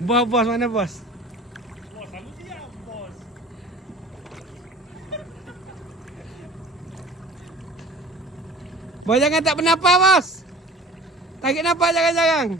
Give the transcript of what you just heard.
Bos mana bos? Bos, selalu dia bos. Bos jangan tak bernafas bos. Tarik nafas jarang-jarang.